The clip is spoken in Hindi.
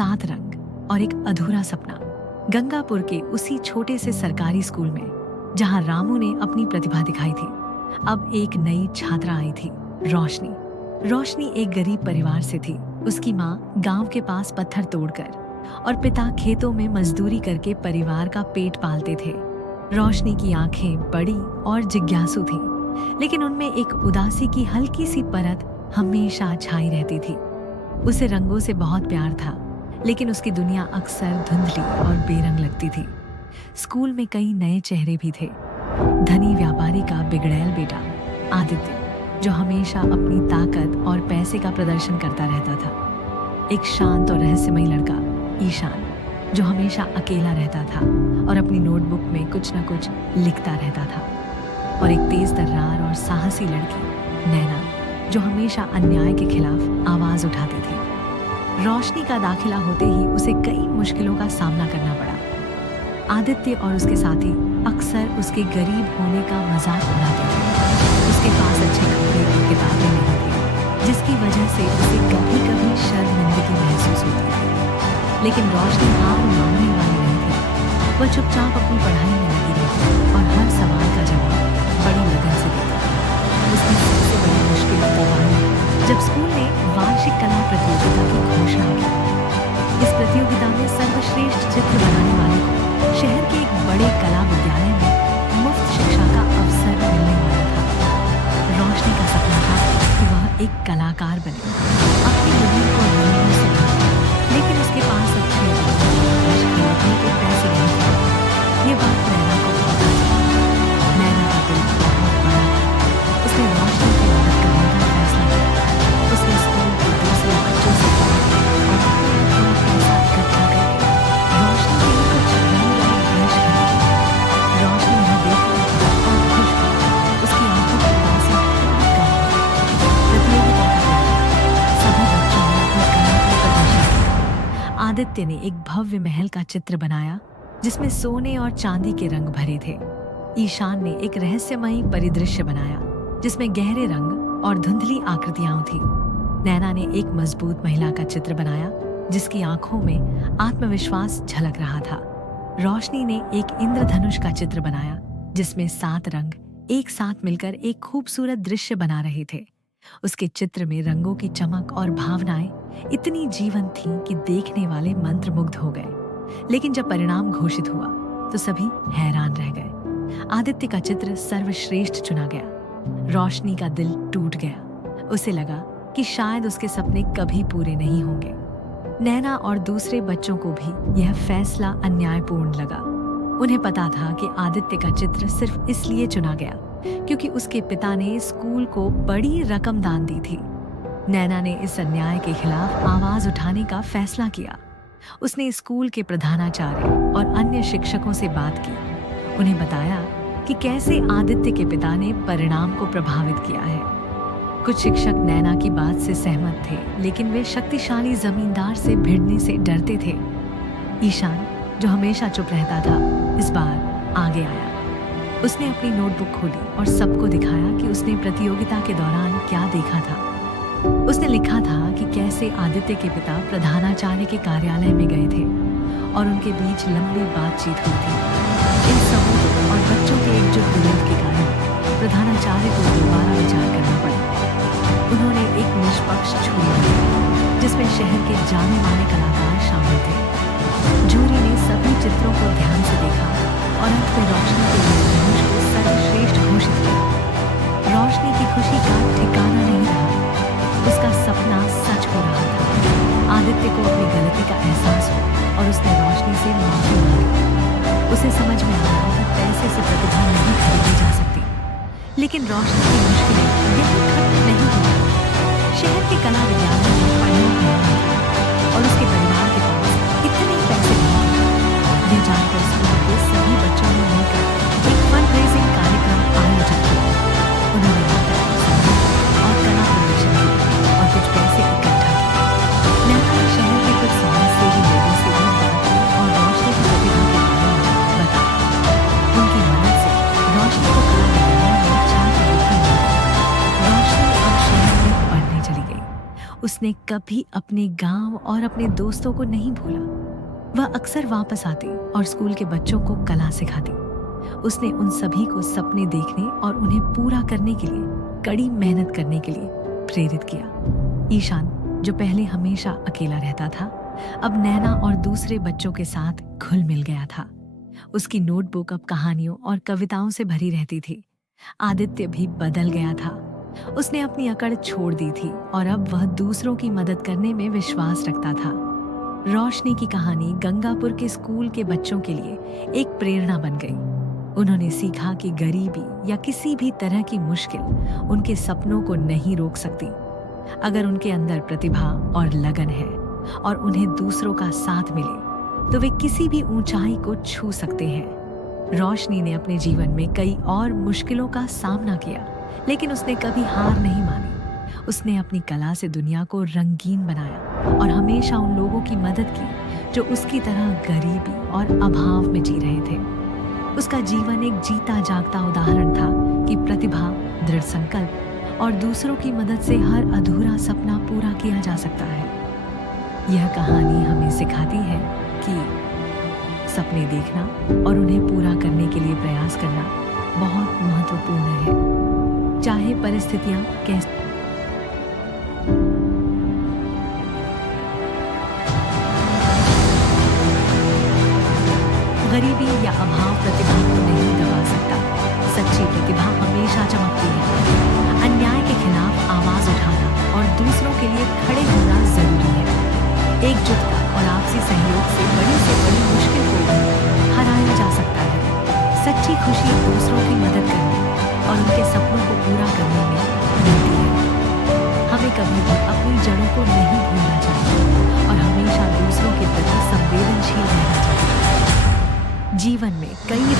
7 रंग और एक अधूरा सपना। गंगापुर के उसी छोटे से सरकारी स्कूल में जहां रामू ने अपनी प्रतिभा दिखाई थी, अब एक नई छात्रा आई थी, रोशनी। रोशनी एक गरीब परिवार से थी। उसकी माँ गांव के पास पत्थर तोड़कर और पिता खेतों में मजदूरी करके परिवार का पेट पालते थे। रोशनी की आंखें बड़ी और जिज्ञासु थीं, लेकिन उनमें एक उदासी की हल्की सी परत हमेशा छाई रहती थी। उसे रंगों से बहुत प्यार था, लेकिन उसकी दुनिया अक्सर धुंधली और बेरंग लगती थी। स्कूल में कई नए चेहरे भी थे। धनी व्यापारी का बिगड़ैल बेटा आदित्य, जो हमेशा अपनी ताकत और पैसे का प्रदर्शन करता रहता था। एक शांत और रहस्यमयी लड़का ईशान, जो हमेशा अकेला रहता था और अपनी नोटबुक में कुछ न कुछ लिखता रहता था। और एक तेज तर्रार और साहसी लड़की नैना, जो हमेशा अन्याय के खिलाफ आवाज उठाती थी। रोशनी का दाखिला होते ही उसे कई मुश्किलों का सामना करना पड़ा। आदित्य और उसके साथी अक्सर उसके गरीब होने का मजाक उड़ाते थे। उसके पास अच्छे कपड़े और किताबें नहीं थी, जिसकी वजह से उसे कभी-कभी शर्मिंदगी महसूस होती थी। लेकिन रोशनी हार मानने वाली नहीं थी। वह चुपचाप अपनी पढ़ाई में लगी रहती और हर सवाल का जवाब बड़ी लगन से देती। उसकी सबसे बड़ी मुश्किल तब आई जब स्कूल ने वार्षिक कला प्रतियोगिता की घोषणा की। इस प्रतियोगिता में सर्वश्रेष्ठ चित्र बनाने वाले को शहर के एक बड़े कला विद्यालय में मुफ्त शिक्षा का अवसर मिलने वाला था। रोशनी का सपना था कि वह एक कलाकार बने, अपनी दुनिया को रंगों से भरे, लेकिन उसके पास अच्छे खरीदने के पैसे नहीं थे। ये बात नैना को बहुत आई। नैना का दिल बहुत बड़ा था। उसने रोशनी की मदद करने का फैसला किया। उसने स्कूल के दूसरे बच्चों से बात और थोड़ा पैसा इकट्ठा करके रोशनी के लिए कुछ रंग और ब्रश खरीदे। रोशनी यह देखकर बहुत खुश हुई। उसकी आंखों की उदासी थोड़ी कम हुई। प्रतियोगिता का दिन, सभी बच्चों ने अपनी कला का प्रदर्शन किया। आदित्य ने एक भव्य महल का चित्र बनाया, जिसमें सोने और चांदी के रंग भरे थे। ईशान ने एक रहस्यमयी परिदृश्य बनाया, जिसमें गहरे रंग और धुंधली आकृतियां थीं। नैना ने एक मजबूत महिला का चित्र बनाया, जिसकी आंखों में आत्मविश्वास झलक रहा था। रोशनी ने एक इंद्रधनुष का चित्र बनाया, जिसमें 7 रंग एक साथ मिलकर एक खूबसूरत दृश्य बना रहे थे। उसके चित्र में रंगों की चमक और भावनाएं इतनी जीवंत थीं कि देखने वाले मंत्रमुग्ध हो गए। लेकिन जब परिणाम घोषित हुआ तो सभी हैरान रह गए। आदित्य का चित्र सर्वश्रेष्ठ चुना गया। रोशनी का दिल टूट गया। उसे लगा कि शायद उसके सपने कभी पूरे नहीं होंगे। नैना और दूसरे बच्चों को भी यह फैसला अन्यायपूर्ण लगा। उन्हें पता था कि आदित्य का चित्र सिर्फ इसलिए चुना गया क्योंकि उसके पिता ने स्कूल को बड़ी रकम दान दी थी। नैना ने इस अन्याय के खिलाफ आवाज उठाने का फैसला किया। उसने स्कूल के प्रधानाचार्य और अन्य शिक्षकों से बात की। उन्हें बताया कि कैसे आदित्य के पिता ने परिणाम को प्रभावित किया है। कुछ शिक्षक नैना की बात से सहमत थे, लेकिन वे शक्तिशाली जमींदार से भिड़ने से डरते थे। ईशान, जो हमेशा चुप रहता था, इस बार आगे आया। उसने अपनी नोटबुक खोली और सबको दिखाया कि उसने प्रतियोगिता के दौरान क्या देखा था। उसने लिखा था कि कैसे आदित्य के पिता प्रधानाचार्य के कार्यालय में गए थे और उनके बीच लंबी बातचीत हुई थी। इन सबूतों और बच्चों के एकजुट विरोध के कारण प्रधानाचार्य को दोबारा विचार करना पड़ा। उन्होंने एक निष्पक्ष जूरी बनाई, जिसमें शहर के जाने माने कलाकार शामिल थे। जूरी ने सभी चित्रों को ध्यान से देखा और अंत में रोशनी के इंद्रधनुष को सर्वश्रेष्ठ घोषित किया। रोशनी की खुशी का ठिकाना नहीं रहा। उसका सपना सच हो रहा था। आदित्य को अपनी गलती का एहसास हुआ और उसने रोशनी से माफी मांगी। उसे समझ में आ रहा कि पैसे से प्रतिभा नहीं खरीदी जा सकती। लेकिन रोशनी की मुश्किलें यहीं खत्म नहीं हुई। शहर के कला विद्यालय में पढ़ना महंगा था और उसके परिवार के पास इतने पैसे नहीं थे। ये जानकर स्कूल के सभी बच्चों ने मिलकर एक फंड रेजिंग कार्यक्रम आयोजित किया। उन्होंने नाटक, संगीत और कला प्रदर्शन किया और कुछ पैसे इकट्ठा किए। नैना ने शहर के कुछ समाजसेवी लोगों से भी बात की और रोशनी की प्रतिभा के बारे में बताया। उनकी मदद से रोशनी को कला विद्यालय में छात्रवृत्ति मिली। रोशनी अब शहर में पढ़ने चली गई। उस उसने कभी अपने गांव और अपने दोस्तों को नहीं भूला। वह अक्सर वापस आती और स्कूल के बच्चों को कला सिखाती। उसने उन सभी को सपने देखने और उन्हें पूरा करने के लिए कड़ी मेहनत करने के लिए प्रेरित किया। ईशान, जो पहले हमेशा अकेला रहता था, अब नैना और दूसरे बच्चों के साथ घुल मिल गया था। उसकी नोटबुक अब कहानियों और कविताओं से भरी रहती थी। आदित्य भी बदल गया था। उसने अपनी अकड़ छोड़ दी थी और अब वह दूसरों की मदद करने में विश्वास रखता था। रोशनी की कहानी गंगापुर के स्कूल के बच्चों के लिए एक प्रेरणा बन गई। उन्होंने सीखा कि गरीबी या किसी भी तरह की मुश्किल उनके सपनों को नहीं रोक सकती। अगर उनके अंदर प्रतिभा और लगन है और उन्हें दूसरों का साथ मिले तो वे किसी भी ऊंचाई को छू सकते हैं। रोशनी ने अपने जीवन में कई और मुश्किलों का सामना किया, लेकिन उसने कभी हार नहीं मानी। उसने अपनी कला से दुनिया को रंगीन बनाया और हमेशा उन लोगों की मदद की जो उसकी तरह गरीबी और अभाव में जी रहे थे। उसका जीवन एक जीता जागता उदाहरण था कि प्रतिभा, दृढ़ संकल्प और दूसरों की मदद से हर अधूरा सपना पूरा किया जा सकता है। यह कहानी हमें सिखाती है कि सपने देखना और उन्हें पूरा करने के लिए प्रयास करना बहुत महत्वपूर्ण है, चाहे परिस्थितियां कैसी। गरीबी या अभाव प्रतिभा को नहीं दबा सकता। सच्ची प्रतिभा हमेशा चमकती है। अन्याय के खिलाफ आवाज उठाना और दूसरों के लिए खड़े होना जरूरी है। एकजुटता और आपसी सहयोग से बड़ी मुश्किल को भी हराया जा सकता है। सच्ची खुशी दूसरों की मदद करने और उनके सपनों को पूरा करने में मिलती है। हमें कभी भी अपनी जड़ों को नहीं भूलना चाहिए और हमेशा दूसरों के प्रति संवेदनशील रहना चाहिए। जीवन में कई